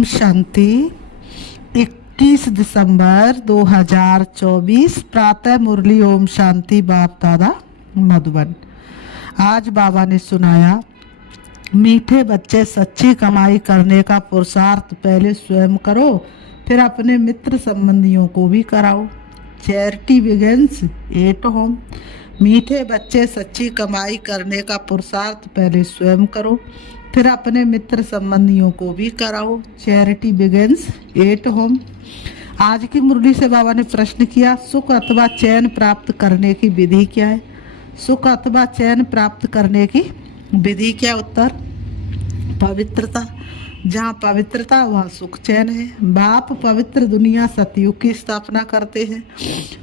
ओम शांति। 21 दिसंबर 2024 प्रातः मुरली ओम शांति बाप दादा मधुबन। आज बाबा ने सुनाया, मीठे बच्चे सच्ची कमाई करने का पुरुषार्थ पहले स्वयं करो, फिर अपने मित्र संबंधियों को भी कराओ। Charity begins at home. मीठे बच्चे सच्ची कमाई करने का पुरुषार्थ पहले स्वयं करो, फिर अपने मित्र संबंधियों को भी कराओ। Charity begins at home. आज की मुरली से बाबा ने प्रश्न किया, सुख अथवा चैन प्राप्त करने की विधि क्या है? सुख अथवा चैन प्राप्त करने की विधि क्या? उत्तर, पवित्रता। जहाँ पवित्रता वहाँ सुख चैन है। बाप पवित्र दुनिया सतयुग की स्थापना करते हैं,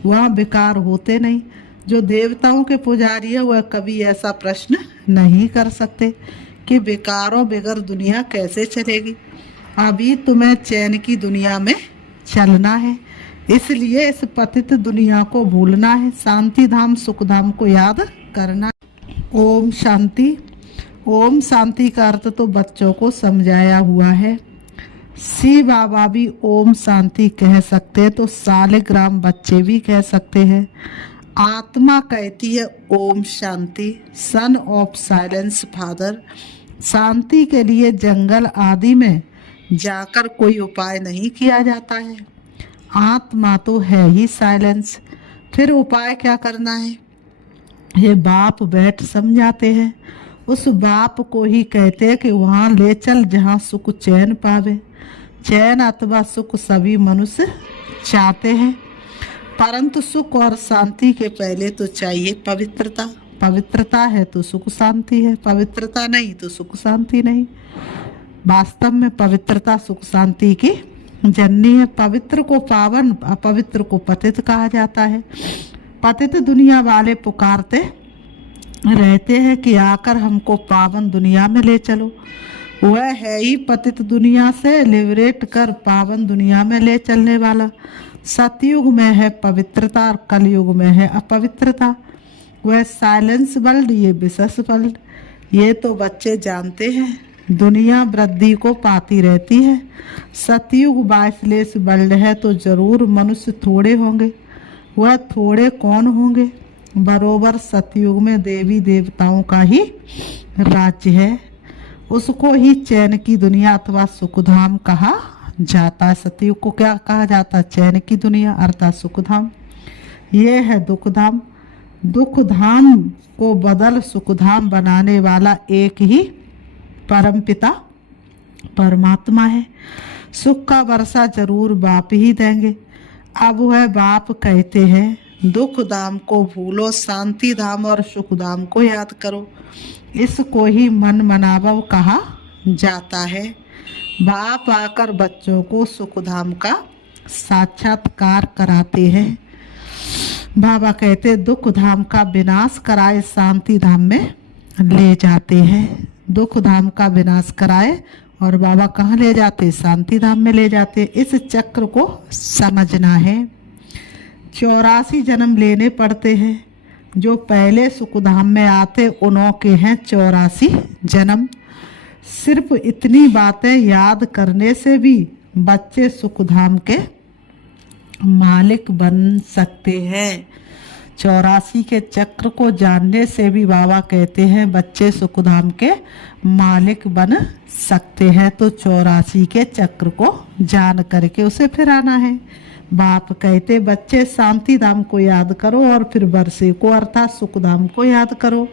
वहाँ विकार होते नहीं। जो देवताओं के पुजारी है वह कभी ऐसा प्रश्न नहीं कर सकते कि विकारों बगैर दुनिया कैसे चलेगी। अभी तुम्हें चैन की दुनिया में चलना है, इसलिए इस पतित दुनिया को भूलना है, शांति धाम सुख धाम को याद करना। ओम शांति। ओम शांति का अर्थ तो बच्चों को समझाया हुआ है। सी बाबा भी ओम शांति कह सकते हैं, तो सालिग्राम बच्चे भी कह सकते हैं। आत्मा कहती है ओम शांति। Son of silence father. शांति के लिए जंगल आदि में जाकर कोई उपाय नहीं किया जाता है, आत्मा तो है ही साइलेंस। फिर उपाय क्या करना है? ये बाप बैठ समझाते हैं। उस बाप को ही कहते हैं कि वहाँ ले चल जहाँ सुख चैन पावे। चैन अथवा सुख सभी मनुष्य चाहते हैं, परंतु सुख और शांति के पहले तो चाहिए पवित्रता। पवित्रता है तो सुख शांति है, पवित्रता नहीं तो सुख शांति नहीं। वास्तव में पवित्रता सुख शांति की जननी है। पवित्र को पावन, अपवित्र को पतित कहा जाता है। पतित दुनिया वाले पुकारते रहते हैं कि आकर हमको पावन दुनिया में ले चलो। वह है ही पतित दुनिया से लिबरेट कर पावन दुनिया में ले चलने वाला। सतयुग में है पवित्रता और कलयुग में है अपवित्रता। वह साइलेंस वर्ल्ड, ये विशेष वर्ल्ड। ये तो बच्चे जानते हैं, दुनिया वृद्धि को पाती रहती है। सतयुग बाइसलेस वर्ल्ड है तो जरूर मनुष्य थोड़े होंगे। वह थोड़े कौन होंगे? बरोबर सतयुग में देवी देवताओं का ही राज्य है, उसको ही चैन की दुनिया अथवा सुखधाम कहा जाता है। सतयुग को क्या कहा जाता है? चैन की दुनिया अर्थात सुखधाम। ये है दुखधाम। दुखधाम को बदल सुखधाम बनाने वाला एक ही परमपिता परमात्मा है। सुख का वर्षा जरूर बाप ही देंगे। अब वह बाप कहते हैं, दुख धाम को भूलो, शांति धाम और सुख धाम को याद करो। इसको ही मन मनावव कहा जाता है। बाप आकर बच्चों को सुख धाम का साक्षात्कार कराते हैं। बाबा कहते दुख धाम का विनाश कराए शांति धाम में ले जाते हैं। दुख धाम का विनाश कराए और बाबा कहाँ ले जाते? शांति धाम में ले जाते। इस चक्र को समझना है। 84 जन्म लेने पड़ते हैं। जो पहले सुखधाम में आते उन्हों के हैं 84 जन्म। सिर्फ इतनी बातें याद करने से भी बच्चे सुखधाम के मालिक बन सकते हैं। 84 के चक्र को जानने से भी बाबा कहते हैं बच्चे सुखधाम के मालिक बन सकते हैं। तो 84 के चक्र को जान करके उसे फिर आना है। बाप कहते बच्चे शांति धाम को याद करो और फिर वर्षे को अर्थात सुख धाम को याद करो।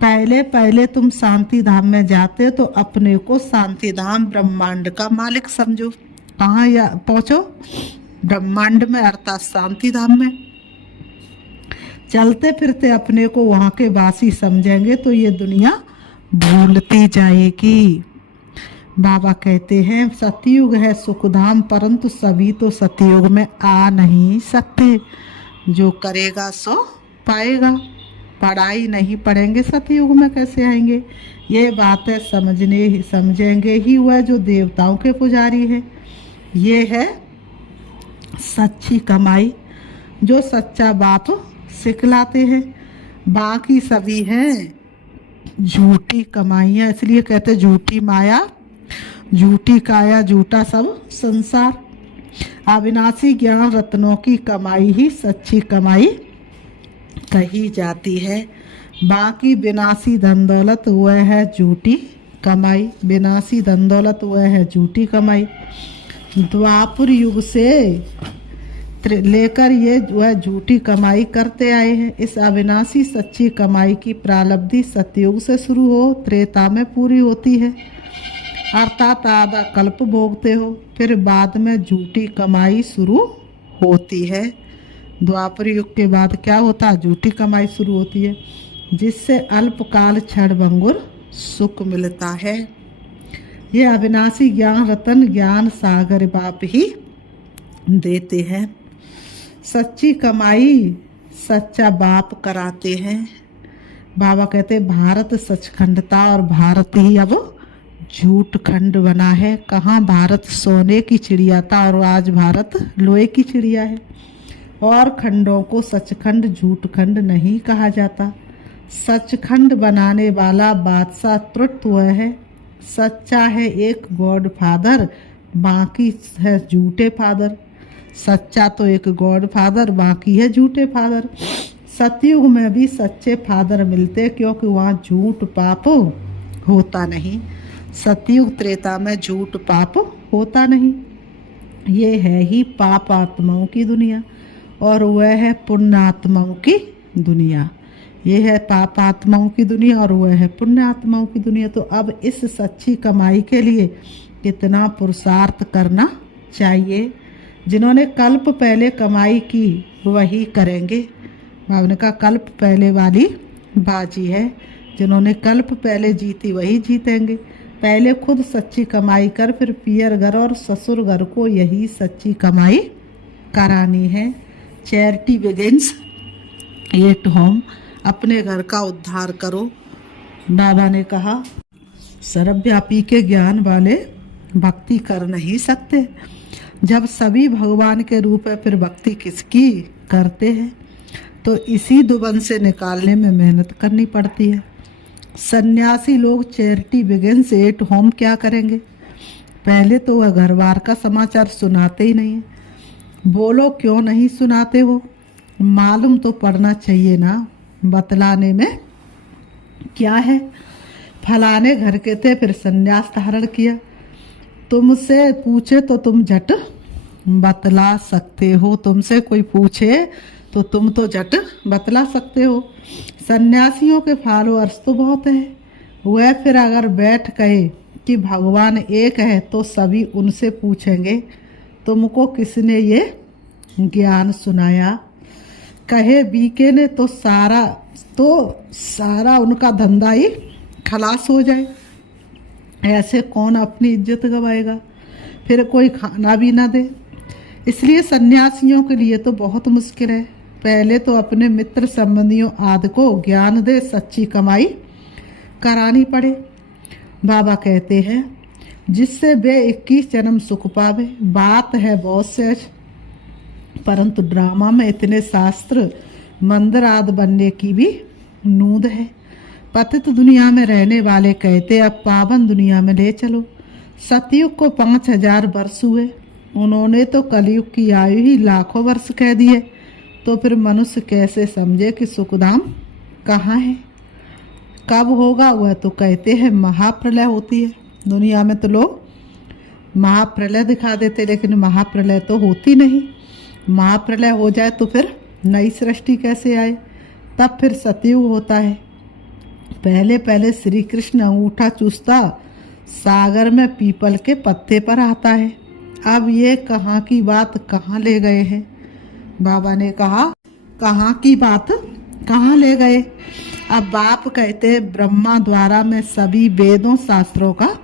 पहले पहले तुम शांति धाम में जाते तो अपने को शांति धाम ब्रह्मांड का मालिक समझो। कहाँ पहुँचो? ब्रह्मांड में अर्थात शांति धाम में। चलते फिरते अपने को वहाँ के वासी समझेंगे तो ये दुनिया भूलती जाएगी। बाबा कहते हैं सतयुग है सुखधाम, परंतु सभी तो सतयुग में आ नहीं सकते। जो करेगा सो पाएगा। पढ़ाई नहीं पढ़ेंगे सतयुग में कैसे आएंगे? ये बातें समझेंगे ही वह जो देवताओं के पुजारी है। ये है सच्ची कमाई जो सच्चा बाप सिखलाते हैं। बाकी सभी हैं झूठी कमाइयाँ, इसलिए कहते झूठी माया झूठी काया झूठा सब संसार। अविनाशी ज्ञान रत्नों की कमाई ही सच्ची कमाई कही जाती है। बाकी विनाशी धन दौलत वह है झूठी कमाई। विनाशी धन दौलत वह है झूठी कमाई। द्वापर युग से लेकर ये वह झूठी कमाई करते आए हैं। इस अविनाशी सच्ची कमाई की प्रारब्धि सतयुग से शुरू हो त्रेता में पूरी होती है, अर्थात आधा कल्प भोगते हो, फिर बाद में झूठी कमाई शुरू होती है। द्वापर युग के बाद क्या होता है? झूठी कमाई शुरू होती है, जिससे अल्पकाल क्षणभंगुर सुख मिलता है। ये अविनाशी ज्ञान रतन ज्ञान सागर बाप ही देते हैं। सच्ची कमाई सच्चा बाप कराते हैं। बाबा कहते भारत सचखंडता और भारत ही अब झूठ खंड बना है। कहाँ भारत सोने की चिड़िया था और आज भारत लोहे की चिड़िया है। और खंडों को सचखंड झूठ खंड नहीं कहा जाता। सचखंड बनाने वाला बादशाह तृत्व है। सच्चा है एक गॉड फादर, बाकी है झूठे फादर। सच्चा तो एक गॉड फादर, बाकी है झूठे फादर। सतयुग में भी सच्चे फादर मिलते, क्योंकि वहाँ झूठ पाप होता नहीं। सतयुग त्रेता में झूठ पाप होता नहीं। ये है ही पाप आत्माओं की दुनिया और वह है पुण्य आत्माओं की दुनिया। ये है पाप आत्माओं की दुनिया और वह है पुण्य आत्माओं की दुनिया। तो अब इस सच्ची कमाई के लिए कितना पुरुषार्थ करना चाहिए। जिन्होंने कल्प पहले कमाई की वही करेंगे। बाबा ने कहा कल्प पहले वाली बाजी है। जिन्होंने कल्प पहले जीती वही जीतेंगे। पहले खुद सच्ची कमाई कर, फिर पियर घर और ससुर घर को यही सच्ची कमाई करानी है। Charity begins at home. अपने घर का उद्धार करो। बाबा ने कहा सर्वव्यापी के ज्ञान वाले भक्ति कर नहीं सकते। जब सभी भगवान के रूप है फिर भक्ति किसकी करते हैं? तो इसी दुबन से निकालने में मेहनत करनी पड़ती है। सन्यासी लोग चैरिटी बिगिंस एट होम क्या करेंगे? पहले तो वह घर बार का समाचार सुनाते ही नहीं है। बोलो क्यों नहीं सुनाते हो? मालूम तो पड़ना चाहिए ना। बतलाने में क्या है? फलाने घर के थे फिर सन्यास धारण किया। तुमसे पूछे तो तुम झट बतला सकते हो। तुमसे कोई पूछे तो तुम तो झट बतला सकते हो। सन्यासियों के फॉलोअर्स तो बहुत है। वह फिर अगर बैठ कहे कि भगवान एक है तो सभी उनसे पूछेंगे तुमको किसने ये ज्ञान सुनाया? कहे बीके ने तो सारा उनका धंधा ही खलास हो जाए। ऐसे कौन अपनी इज्जत गवाएगा? फिर कोई खाना भी ना दे। इसलिए सन्यासियों के लिए तो बहुत मुश्किल है। पहले तो अपने मित्र संबंधियों आदि को ज्ञान दे सच्ची कमाई करानी पड़े। बाबा कहते हैं जिससे वे 21 जन्म सुख पावे। बात है बहुत सहज, परंतु ड्रामा में इतने शास्त्र मंदिर आदि बनने की भी नूंद है। पतित दुनिया में रहने वाले कहते अब पावन दुनिया में ले चलो। सतयुग को 5000 वर्ष हुए। उन्होंने तो कलयुग की आयु ही लाखों वर्ष कह दिए। तो फिर मनुष्य कैसे समझे कि सुखधाम कहाँ है, कब होगा? वह तो कहते हैं महाप्रलय होती है। दुनिया में तो लोग महाप्रलय दिखा देते, लेकिन महाप्रलय तो होती नहीं। महाप्रलय हो जाए तो फिर नई सृष्टि कैसे आए? तब फिर सतयुग होता है। पहले श्री कृष्ण अंगूठा चूसता सागर में पीपल के पत्ते पर आता है। अब ये कहाँ की बात कहाँ ले गए हैं? बाबा ने कहा कहाँ की बात कहाँ ले गए? अब बाप कहते हैं ब्रह्मा द्वारा मैं सभी वेदों शास्त्रों का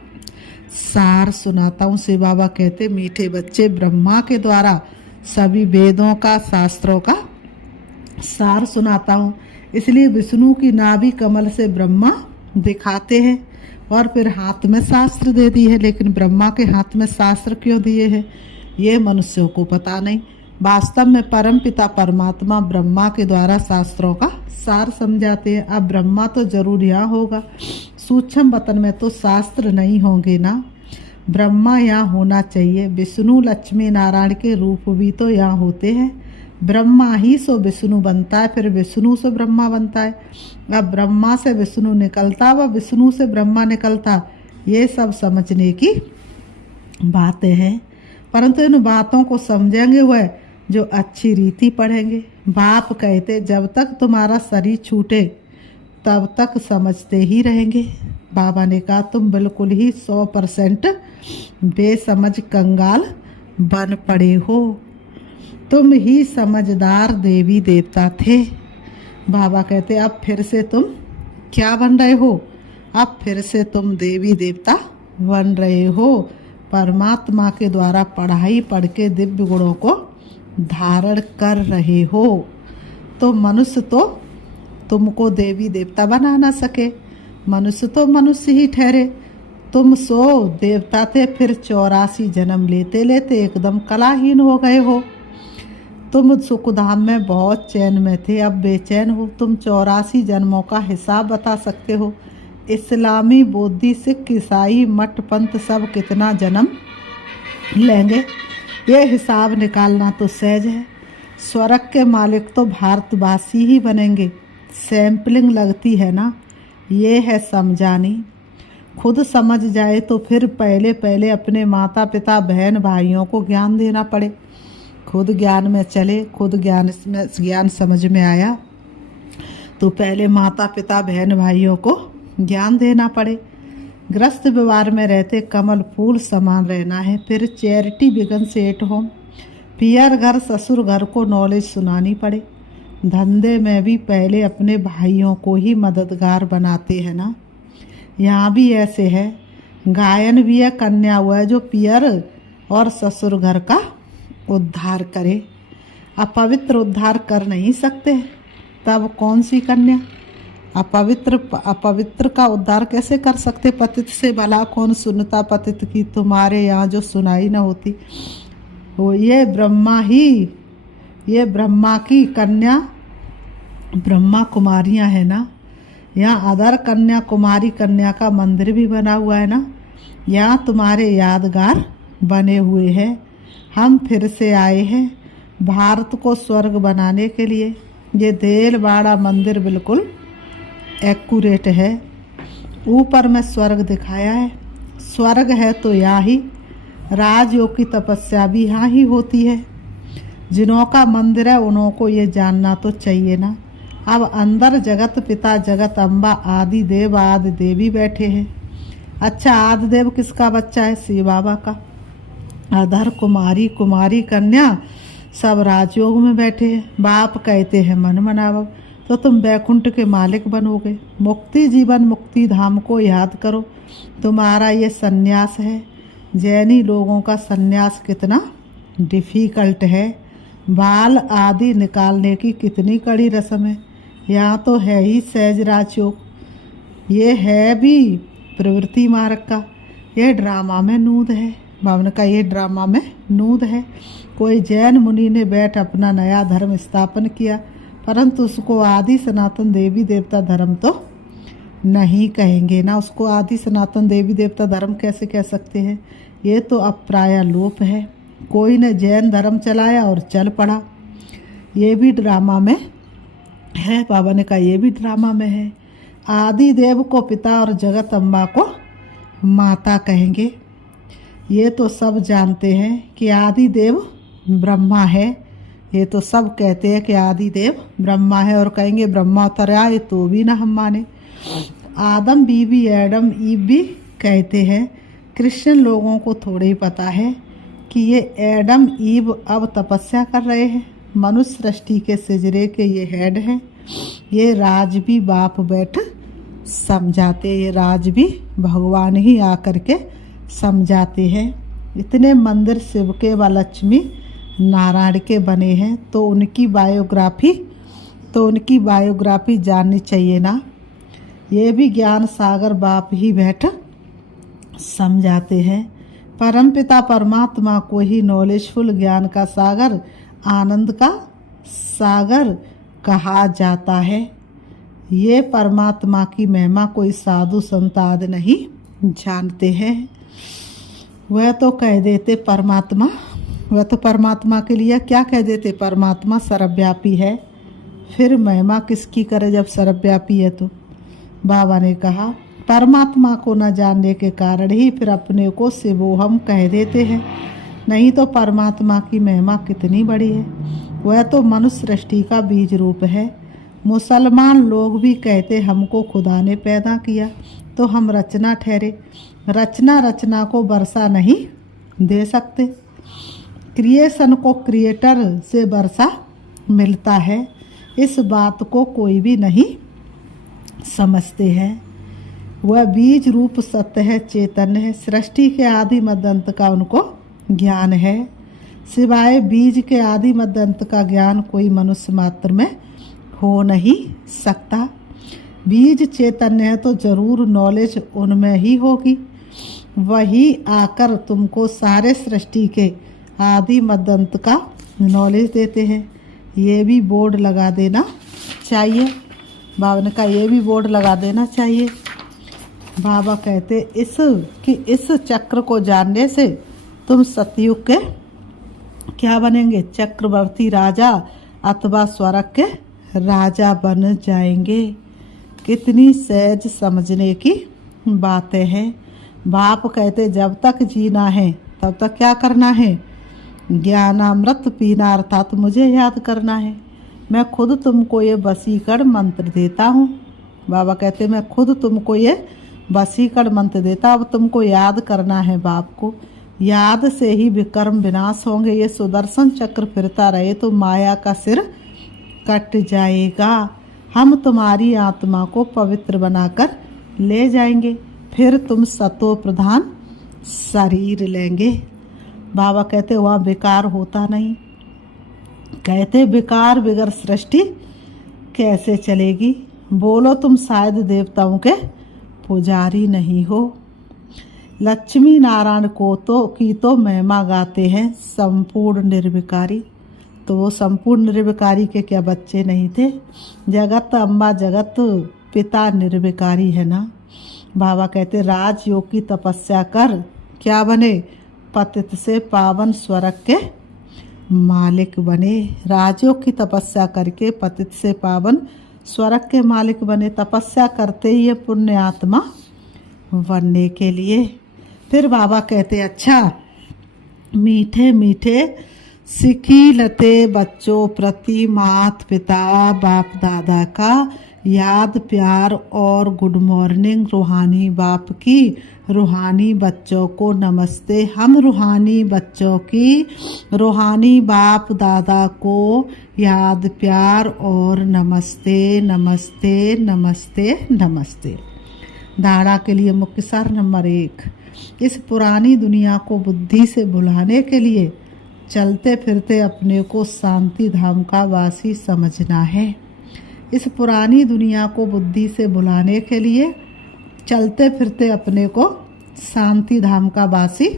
सार सुनाता हूँ। से बाबा कहते मीठे बच्चे ब्रह्मा के द्वारा सभी वेदों का शास्त्रों का सार सुनाता हूँ। इसलिए विष्णु की नाभि कमल से ब्रह्मा दिखाते हैं और फिर हाथ में शास्त्र दे दिए है। लेकिन ब्रह्मा के हाथ में शास्त्र क्यों दिए हैं ये मनुष्यों को पता नहीं। वास्तव में परम पिता परमात्मा ब्रह्मा के द्वारा शास्त्रों का सार समझाते हैं। अब ब्रह्मा तो जरूर यहाँ होगा, सूक्ष्म वतन में तो शास्त्र नहीं होंगे ना। ब्रह्मा यहाँ होना चाहिए। विष्णु लक्ष्मी नारायण के रूप भी तो यहाँ होते हैं। ब्रह्मा ही सो विष्णु बनता है, फिर विष्णु से ब्रह्मा बनता है। अब ब्रह्मा से विष्णु निकलता, व विष्णु से ब्रह्मा निकलता, ये सब समझने की बातें हैं। परंतु इन बातों को समझेंगे वह जो अच्छी रीति पढ़ेंगे। बाप कहते जब तक तुम्हारा शरीर छूटे तब तक समझते ही रहेंगे। बाबा ने कहा तुम बिल्कुल ही 100% बेसमझ कंगाल बन पड़े हो। तुम ही समझदार देवी देवता थे। बाबा कहते अब फिर से तुम क्या बन रहे हो? अब फिर से तुम देवी देवता बन रहे हो। परमात्मा के द्वारा पढ़ाई पढ़ के दिव्य गुणों को धारण कर रहे हो। तो मनुष्य तो तुमको देवी देवता बना ना सके, मनुष्य तो मनुष्य ही ठहरे। तुम सो देवता थे, फिर 84 जन्म लेते लेते एकदम कलाहीन हो गए हो। तुम सुखधाम में बहुत चैन में थे, अब बेचैन हो। तुम 84 जन्मों का हिसाब बता सकते हो? इस्लामी, बौद्धि, सिख, ईसाई, मठ पंथ सब कितना जन्म लेंगे? ये हिसाब निकालना तो सहज है। स्वर्ग के मालिक तो भारतवासी ही बनेंगे। सैंपलिंग लगती है ना, ये है समझानी। खुद समझ जाए तो फिर पहले पहले अपने माता पिता बहन भाइयों को ज्ञान देना पड़े। खुद ज्ञान में चले, खुद ज्ञान समझ में आया तो पहले माता पिता बहन भाइयों को ज्ञान देना पड़े। ग्रस्त व्यवहार में रहते कमल फूल समान रहना है। फिर चैरिटी बिगन्स एट होम। पियर घर ससुर घर को नॉलेज सुनानी पड़े। धंधे में भी पहले अपने भाइयों को ही मददगार बनाते हैं ना। यहाँ भी ऐसे है। गायन भी है, कन्या हुआ है जो पियर और ससुर घर का उद्धार करे। अपवित्र उद्धार कर नहीं सकते, तब कौन सी कन्या? अपवित्र का उद्धार कैसे कर सकते? पतित से भला कौन सुनता पतित की, तुम्हारे यहाँ जो सुनाई न होती। वो ये ब्रह्मा की कन्या ब्रह्मा कुमारियाँ है ना। यहाँ अदर कन्या कुमारी कन्या का मंदिर भी बना हुआ है ना। यहाँ तुम्हारे यादगार बने हुए हैं। हम फिर से आए हैं भारत को स्वर्ग बनाने के लिए। ये देलवाड़ा मंदिर बिल्कुल एक्यूरेट है। ऊपर में स्वर्ग दिखाया है। स्वर्ग है तो यहाँ ही राजयोग की तपस्या भी यहाँ ही होती है। जिनों का मंदिर है उन्हों को ये जानना तो चाहिए ना। अब अंदर जगत पिता जगत अम्बा आदि देव आदि देवी बैठे हैं। अच्छा, आदि देव किसका बच्चा है? शिव बाबा का। अधर कुमारी कुमारी कन्या सब राजयोग में बैठे हैं। बाप कहते हैं मन मनावो, तो तुम बैकुंठ के मालिक बनोगे। मुक्ति जीवन मुक्ति धाम को याद करो। तुम्हारा ये सन्यास है। जैनी लोगों का सन्यास कितना डिफ़िकल्ट है। बाल आदि निकालने की कितनी कड़ी रस्म है। यहाँ तो है ही सहज राजयोग। ये है भी प्रवृत्ति मार्ग का। ये ड्रामा में नूद है। भवन का ये ड्रामा में नूद है। कोई जैन मुनि ने बैठ अपना नया धर्म स्थापन किया, परंतु उसको आदि सनातन देवी देवता धर्म तो नहीं कहेंगे ना। उसको आदि सनातन देवी देवता धर्म कैसे कह सकते हैं? ये तो अप्राय लोप है। कोई ने जैन धर्म चलाया और चल पड़ा। ये भी ड्रामा में है। बाबा ने कहा ये भी ड्रामा में है। आदि देव को पिता और जगत अम्बा को माता कहेंगे। ये तो सब जानते हैं कि आदि देव ब्रह्मा है। ये तो सब कहते हैं कि आदि देव ब्रह्मा है, और कहेंगे ब्रह्मा उतर आए तो भी ना हम माने। आदम बीबी एडम ईव भी कहते हैं। क्रिश्चियन लोगों को थोड़े ही पता है कि ये एडम ईव अब तपस्या कर रहे हैं। मनुष्य सृष्टि के सिजरे के ये हेड हैं। ये राज भी बाप बैठ समझाते। ये राज भी भगवान ही आकर के समझाते हैं। इतने मंदिर शिव के व लक्ष्मी नारायण के बने हैं, तो उनकी बायोग्राफी जाननी चाहिए ना। ये भी ज्ञान सागर बाप ही बैठ समझाते हैं। परमपिता परमात्मा को ही नॉलेजफुल ज्ञान का सागर आनंद का सागर कहा जाता है। ये परमात्मा की महिमा कोई साधु संत आदि नहीं जानते हैं। वह तो कह देते परमात्मा, वह तो परमात्मा के लिए क्या कह देते, परमात्मा सर्वव्यापी है, फिर महिमा किसकी करे जब सर्वव्यापी है। तो बाबा ने कहा परमात्मा को न जानने के कारण ही फिर अपने को शिवोहम कह देते हैं, नहीं तो परमात्मा की महिमा कितनी बड़ी है। वह तो मनुष्य सृष्टि का बीज रूप है। मुसलमान लोग भी कहते हमको खुदा ने पैदा किया, तो हम रचना ठहरे। रचना को वर्षा नहीं दे सकते। क्रिएशन को क्रिएटर से वर्षा मिलता है, इस बात को कोई भी नहीं समझते हैं। वह बीज रूप सत्य है, चैतन्य है, सृष्टि के आदि मध्य अंत का उनको ज्ञान है। सिवाय बीज के आदि मध्य अंत का ज्ञान कोई मनुष्य मात्र में हो नहीं सकता। बीज चैतन्य है तो जरूर नॉलेज उनमें ही होगी, वही आकर तुमको सारे सृष्टि के आदि मध्य अंत का नॉलेज देते हैं। ये भी बोर्ड लगा देना चाहिए। बाबा ने कहा ये भी बोर्ड लगा देना चाहिए। बाबा कहते इस चक्र को जानने से तुम सतयुग के क्या बनेंगे, चक्रवर्ती राजा अथवा स्वर्ग के राजा बन जाएंगे। कितनी सहज समझने की बातें हैं। बाप कहते जब तक जीना है तब तक क्या करना है, ज्ञानामृत पीना, अर्थात मुझे याद करना है। मैं खुद तुमको ये वशीकरण मंत्र देता हूँ। बाबा कहते मैं खुद तुमको ये वशीकरण मंत्र देता, अब तुमको याद करना है बाप को। याद से ही विकर्म विनाश होंगे। ये सुदर्शन चक्र फिरता रहे तो माया का सिर कट जाएगा। हम तुम्हारी आत्मा को पवित्र बनाकर ले जाएंगे, फिर तुम सतो प्रधान शरीर लेंगे। बाबा कहते वहाँ विकार होता नहीं। कहते विकार बिगर सृष्टि कैसे चलेगी। बोलो तुम शायद देवताओं के पुजारी नहीं हो। लक्ष्मी नारायण को तो महिमा गाते हैं संपूर्ण निर्विकारी। तो वो संपूर्ण निर्विकारी के क्या बच्चे नहीं थे। जगत अम्बा जगत पिता निर्विकारी है ना। बाबा कहते राजयोग की तपस्या कर क्या बने, पतित से पावन स्वर्ग के मालिक बने। राजयोग की तपस्या करके पतित से पावन स्वर्ग के मालिक बने। तपस्या करते ही ये पुण्य आत्मा बनने के लिए। फिर बाबा कहते अच्छा मीठे मीठे सिखी लते बच्चों प्रति मात पिता बाप दादा का याद प्यार और गुड मॉर्निंग। रूहानी बाप की रूहानी बच्चों को नमस्ते। हम रूहानी बच्चों की रूहानी बाप दादा को याद प्यार और नमस्ते नमस्ते नमस्ते नमस्ते। धारणा के लिए मुख्य सार नंबर 1, इस पुरानी दुनिया को बुद्धि से भुलाने के लिए चलते फिरते अपने को शांति धाम का वासी समझना है। इस पुरानी दुनिया को बुद्धि से भुलाने के लिए चलते फिरते अपने को शांति धाम का वासी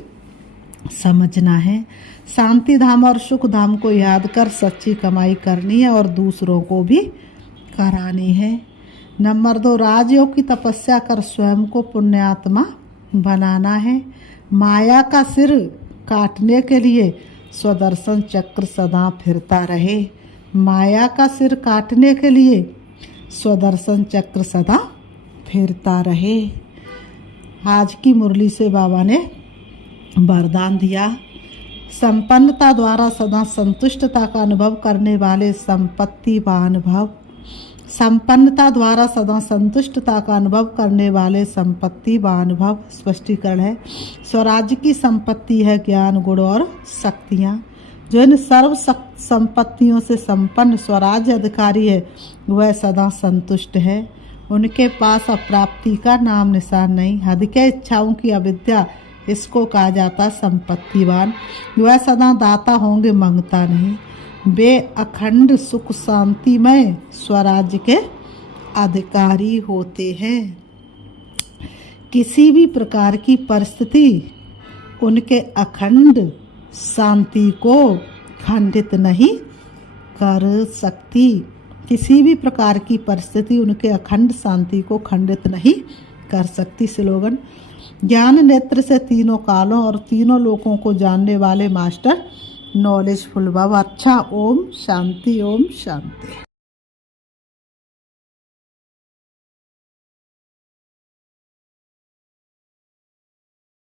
समझना है। शांति धाम और सुख धाम को याद कर सच्ची कमाई करनी है और दूसरों को भी करानी है। नंबर 2, राजयोग की तपस्या कर स्वयं को पुण्यात्मा बनाना है। माया का सिर काटने के लिए स्वदर्शन चक्र सदा फिरता रहे। माया का सिर काटने के लिए स्वदर्शन चक्र सदा फिरता रहे। आज की मुरली से बाबा ने वरदान दिया। संपन्नता द्वारा सदा संतुष्टता का अनुभव करने वाले संपत्तिवान भव। संपन्नता द्वारा सदा संतुष्टता का अनुभव करने वाले संपत्तिवान भव। स्पष्टीकरण है स्वराज्य की संपत्ति है ज्ञान गुण और शक्तियाँ। जो इन सर्व संपत्तियों से संपन्न स्वराज्य अधिकारी है वह सदा संतुष्ट है। उनके पास अप्राप्ति का नाम निशान नहीं। हद के इच्छाओं की अविद्या इसको कहा जाता संपत्तिवान। वह सदा दाता होंगे मांगता नहीं। वे अखंड सुख शांति में स्वराज्य के अधिकारी होते हैं। किसी भी प्रकार की परिस्थिति उनके अखंड शांति को खंडित नहीं कर सकती। किसी भी प्रकार की परिस्थिति उनके अखंड शांति को खंडित नहीं कर सकती स्लोगन। ज्ञान नेत्र से तीनों कालों और तीनों लोकों को जानने वाले मास्टर नॉलेजफुल बाबा। अच्छा, ओम शांति, ओम शांति।